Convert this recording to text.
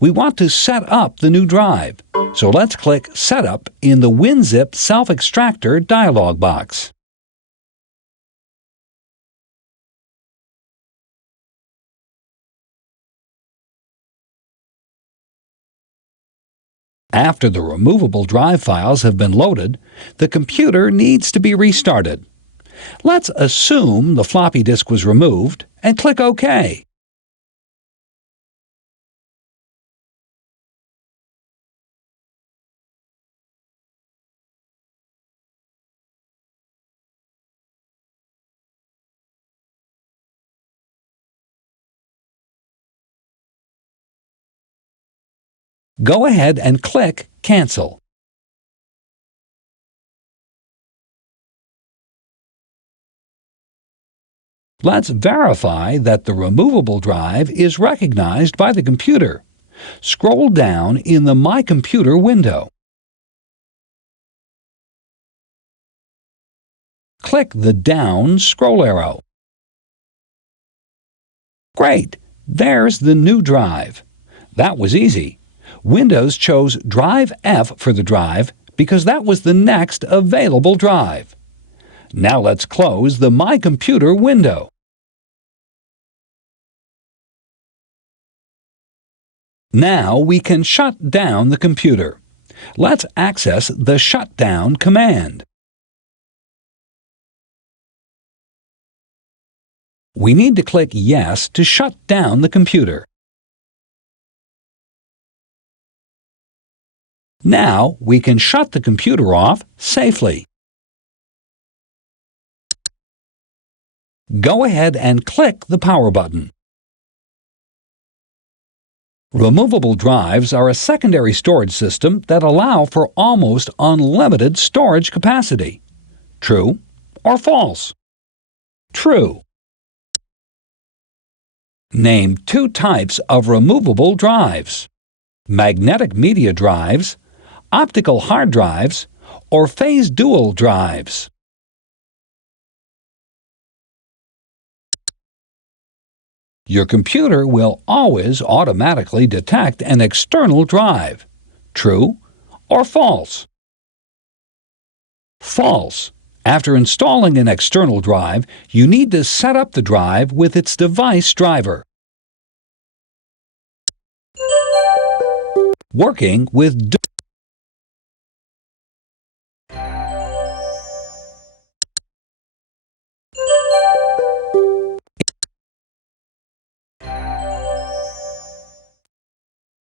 We want to set up the new drive, so let's click Setup in the WinZip Self-Extractor dialog box. After the removable drive files have been loaded, the computer needs to be restarted. Let's assume the floppy disk was removed and click OK. Go ahead and click Cancel. Let's verify that the removable drive is recognized by the computer. Scroll down in the My Computer window. Click the down scroll arrow. Great! There's the new drive. That was easy. Windows chose Drive F for the drive because that was the next available drive. Now let's close the My Computer window. Now we can shut down the computer. Let's access the Shutdown command. We need to click Yes to shut down the computer. Now we can shut the computer off safely. Go ahead and click the power button. Removable drives are a secondary storage system that allow for almost unlimited storage capacity. True or false? True. Name two types of removable drives: magnetic media drives, optical hard drives, or phase dual drives. Your computer will always automatically detect an external drive. True or false? False. After installing an external drive, you need to set up the drive with its device driver. Working with